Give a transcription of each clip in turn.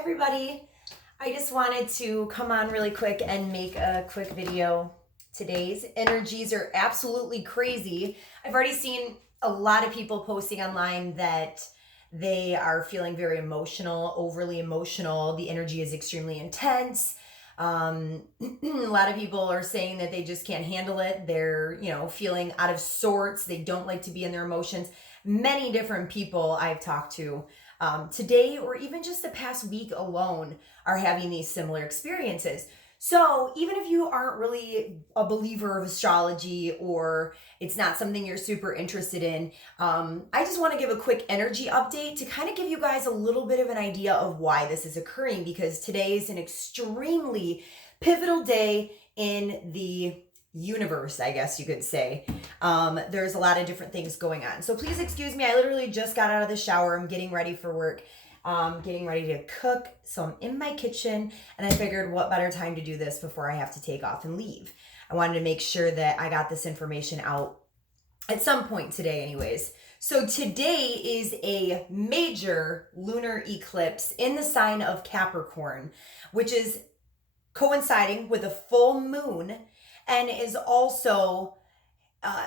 Everybody, I just wanted to come on really quick and make a quick video. Today's energies are absolutely crazy. I've already seen a lot of people posting online that they are feeling very emotional, overly emotional. The energy is extremely intense. A lot of people are saying that they just can't handle it. They're, feeling out of sorts. They don't like to be in their emotions. Many different people I've talked to today, or even just the past week alone, are having these similar experiences. So even if you aren't really a believer of astrology, or it's not something you're super interested in, I just want to give a quick energy update to kind of give you guys a little bit of an idea of why this is occurring, because today is an extremely pivotal day in the universe, I guess you could say. There's a lot of different things going on. So please excuse me. I literally just got out of the shower. I'm getting ready for work. Getting ready to cook. So I'm in my kitchen, and I figured what better time to do this before I have to take off and leave. I wanted to make sure that I got this information out at some point today anyways. So today is a major lunar eclipse in the sign of Capricorn, which is coinciding with a full moon, and is also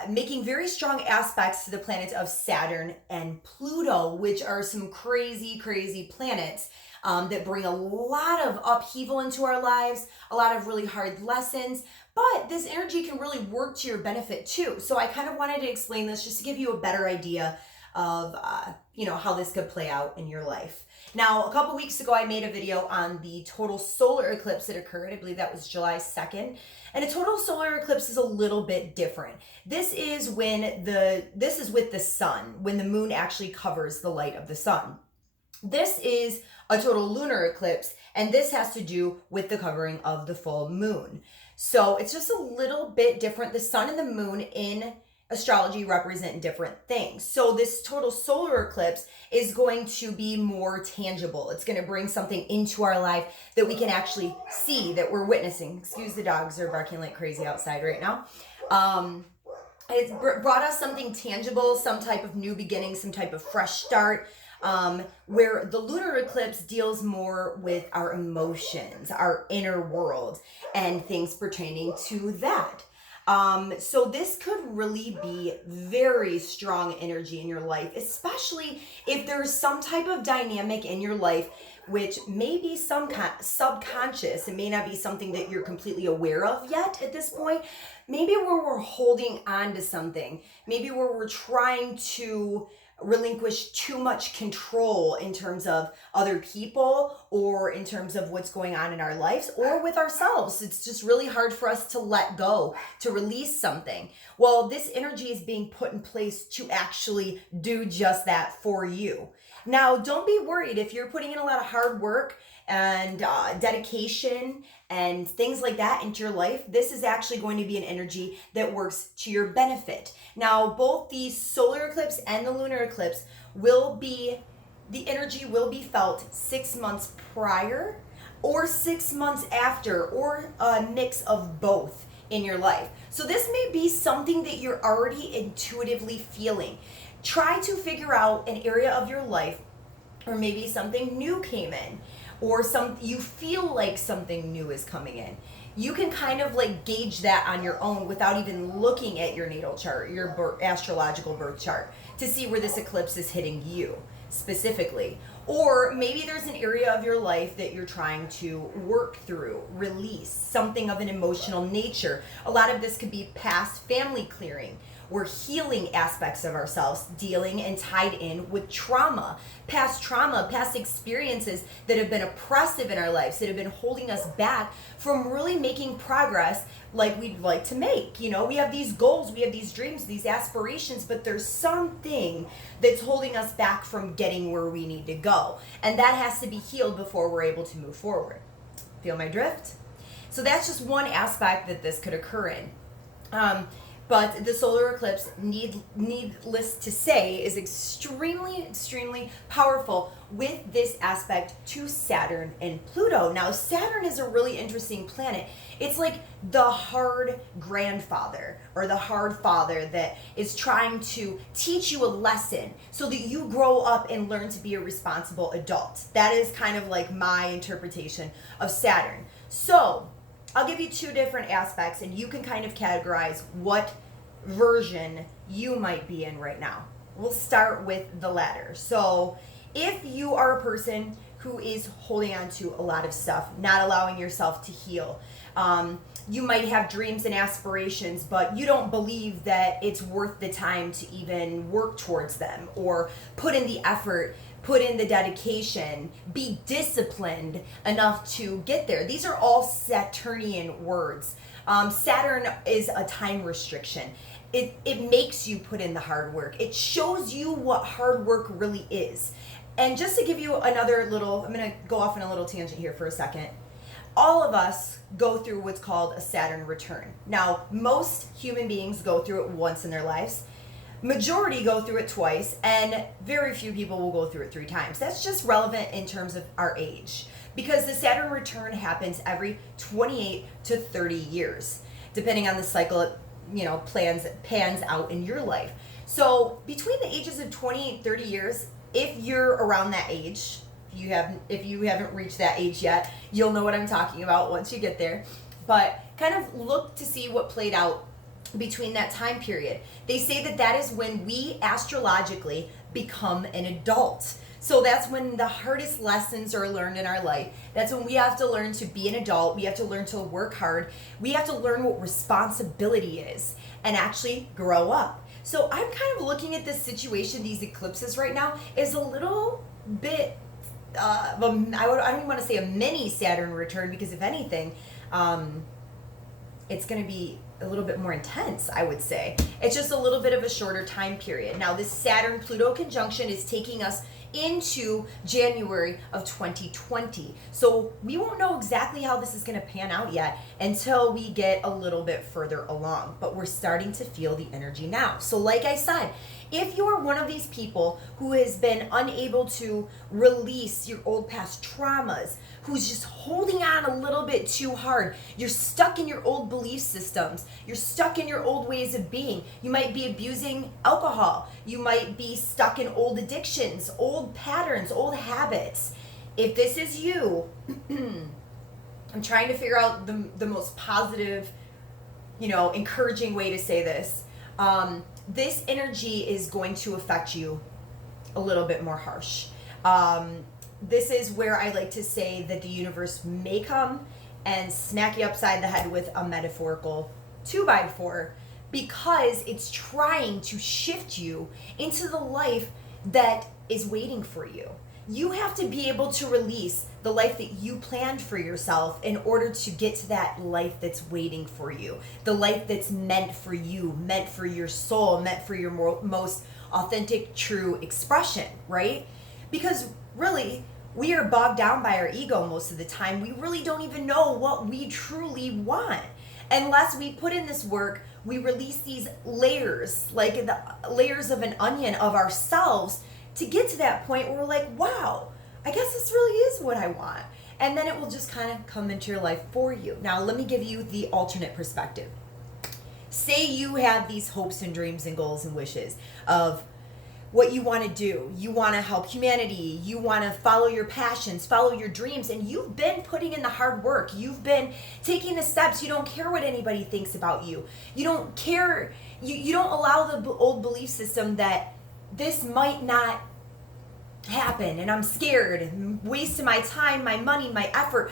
making very strong aspects to the planets of Saturn and Pluto, which are some crazy, crazy planets that bring a lot of upheaval into our lives, a lot of really hard lessons. But this energy can really work to your benefit too. So I kind of wanted to explain this just to give you a better idea of how this could play out in your life. Now, a couple weeks ago, I made a video on the total solar eclipse that occurred. I believe that was July 2nd. And a total solar eclipse is a little bit different. This is with the sun, when the moon actually covers the light of the sun. This is a total lunar eclipse, and this has to do with the covering of the full moon. So it's just a little bit different. The sun and the moon in astrology represent different things. So this total solar eclipse is going to be more tangible. It's going to bring something into our life that we can actually see, that we're witnessing. Excuse the dogs, they're barking like crazy outside right now. It's brought us something tangible, some type of new beginning, some type of fresh start, where the lunar eclipse deals more with our emotions, our inner world, and things pertaining to that. So this could really be very strong energy in your life, especially if there's some type of dynamic in your life which may be some subconscious. It may not be something that you're completely aware of yet at this point. Maybe where we're holding on to something, maybe where we're trying to relinquish too much control in terms of other people, or in terms of what's going on in our lives, or with ourselves. It's just really hard for us to let go, to release something. Well, this energy is being put in place to actually do just that for you. Now, don't be worried if you're putting in a lot of hard work and dedication and things like that into your life. This is actually going to be an energy that works to your benefit. Now, both the solar eclipse and the lunar eclipse the energy will be felt 6 months prior or 6 months after, or a mix of both in your life. So this may be something that you're already intuitively feeling. Try to figure out an area of your life, or maybe something new came in, or you feel like something new is coming in. You can kind of like gauge that on your own without even looking at your natal chart, your astrological birth chart, to see where this eclipse is hitting you specifically. Or maybe there's an area of your life that you're trying to work through, release, something of an emotional nature. A lot of this could be past family clearing. We're healing aspects of ourselves, dealing and tied in with trauma, past experiences that have been oppressive in our lives, that have been holding us back from really making progress like we'd like to make. We have these goals, we have these dreams, these aspirations, but there's something that's holding us back from getting where we need to go. And that has to be healed before we're able to move forward. Feel my drift? So that's just one aspect that this could occur in. But the solar eclipse, needless to say, is extremely powerful with this aspect to Saturn and Pluto. Now, Saturn is a really interesting planet. It's like the hard grandfather or the hard father that is trying to teach you a lesson so that you grow up and learn to be a responsible adult. That is kind of like my interpretation of Saturn. So, I'll give you two different aspects and you can kind of categorize what version you might be in right now. We'll start with the latter. So if you are a person who is holding on to a lot of stuff, not allowing yourself to heal, you might have dreams and aspirations, but you don't believe that it's worth the time to even work towards them or put in the effort, put in the dedication, be disciplined enough to get there. These are all Saturnian words. Saturn is a time restriction. It makes you put in the hard work. It shows you what hard work really is. And just to give you another little, I'm going to go off on a little tangent here for a second. All of us go through what's called a Saturn return. Now, most human beings go through it once in their lives. Majority go through it twice, and very few people will go through it 3 times. That's just relevant in terms of our age, because the Saturn return happens every 28 to 30 years, depending on the cycle it pans out in your life. So between the ages of 28 and 30 years, if you're around that age, if you haven't reached that age yet, you'll know what I'm talking about once you get there. But kind of look to see what played out between that time period. They say that is when we astrologically become an adult. So that's when the hardest lessons are learned in our life. That's when we have to learn to be an adult. We have to learn to work hard. We have to learn what responsibility is and actually grow up. So I'm kind of looking at this situation, these eclipses right now, is a little bit, I don't even want to say a mini Saturn return, because if anything, it's going to be a little bit more intense, I would say. It's just a little bit of a shorter time period. Now, this Saturn-Pluto conjunction is taking us into January of 2020. So we won't know exactly how this is going to pan out yet until we get a little bit further along. But we're starting to feel the energy now. So like I said, if you are one of these people who has been unable to release your old past traumas, who's just holding on a little bit too hard, you're stuck in your old belief systems, you're stuck in your old ways of being, you might be abusing alcohol, you might be stuck in old addictions, old patterns, old habits. If this is you, I'm trying to figure out the most positive, encouraging way to say this. This energy is going to affect you a little bit more harsh. This is where I like to say that the universe may come and smack you upside the head with a metaphorical 2x4, because it's trying to shift you into the life that is waiting for you. You have to be able to release the life that you planned for yourself in order to get to that life that's waiting for you. The life that's meant for you, meant for your soul, meant for your most authentic, true expression, right? Because really, we are bogged down by our ego most of the time. We really don't even know what we truly want. Unless we put in this work, we release these layers, like the layers of an onion of ourselves, to get to that point where we're like, wow, I guess this really is what I want. And then it will just kind of come into your life for you. Now, let me give you the alternate perspective. Say you have these hopes and dreams and goals and wishes of what you want to do. You want to help humanity. You want to follow your passions, follow your dreams, and you've been putting in the hard work. You've been taking the steps. You don't care what anybody thinks about you. You don't care. You don't allow the old belief system that this might not happen and I'm scared, wasting my time, my money, my effort.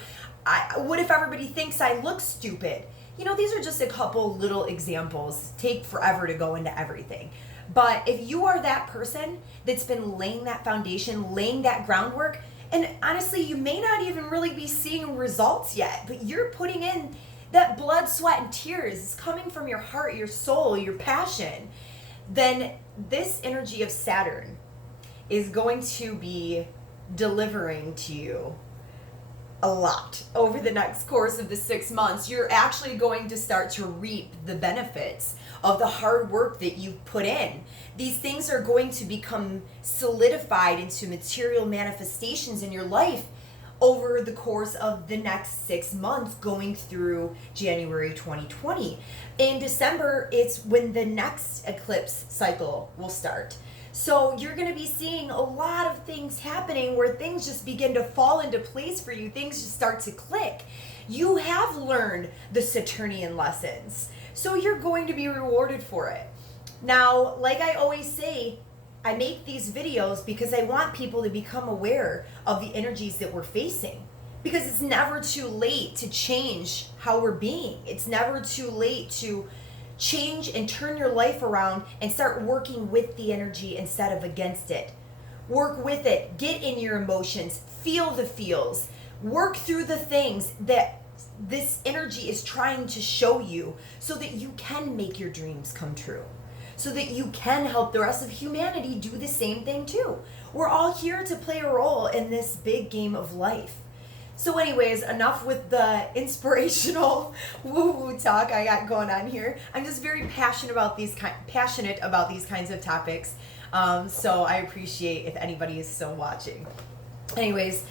What if everybody thinks I look stupid? These are just a couple little examples. Take forever to go into everything. But if you are that person that's been laying that foundation, laying that groundwork, and honestly, you may not even really be seeing results yet, but you're putting in that blood, sweat, and tears. It's coming from your heart, your soul, your passion. Then this energy of Saturn is going to be delivering to you a lot over the next course of the 6 months. You're actually going to start to reap the benefits of the hard work that you've put in. These things are going to become solidified into material manifestations in your life over the course of the next 6 months, going through January 2020. In December, it's when the next eclipse cycle will start. So you're going to be seeing a lot of things happening where things just begin to fall into place for you. Things just start to click. You have learned the Saturnian lessons, so you're going to be rewarded for it. Now, like I always say, I make these videos because I want people to become aware of the energies that we're facing. Because it's never too late to change how we're being. It's never too late to change and turn your life around and start working with the energy instead of against it. Work with it. Get in your emotions. Feel the feels. Work through the things that this energy is trying to show you so that you can make your dreams come true. So that you can help the rest of humanity do the same thing too. We're all here to play a role in this big game of life. So anyways, enough with the inspirational woo-woo talk I got going on here. I'm just very passionate about these kinds of topics. So I appreciate if anybody is still watching. Anyways,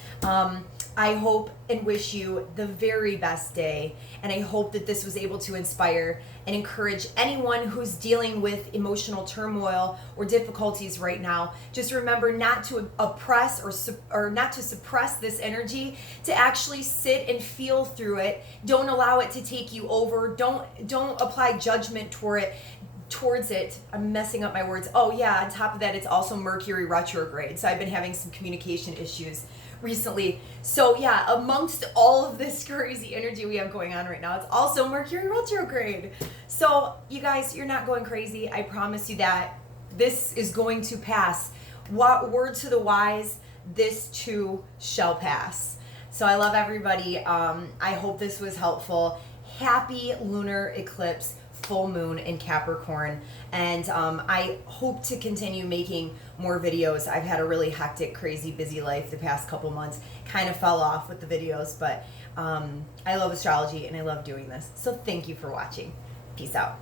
I hope and wish you the very best day, and I hope that this was able to inspire and encourage anyone who's dealing with emotional turmoil or difficulties right now. Just remember not to oppress or not to suppress this energy, to actually sit and feel through it. Don't allow it to take you over. Don't apply judgment towards it. I'm messing up my words. Oh yeah, on top of that, it's also Mercury retrograde. So I've been having some communication issues recently. So yeah, amongst all of this crazy energy we have going on right now, it's also Mercury retrograde. So you guys, you're not going crazy. I promise you that. This is going to pass. Word to the wise, this too shall pass. So I love everybody. I hope this was helpful. Happy lunar eclipse, full moon in Capricorn, and I hope to continue making more videos. I've had a really hectic, crazy, busy life the past couple months. Kind of fell off with the videos, but I love astrology and I love doing this. So thank you for watching. Peace out.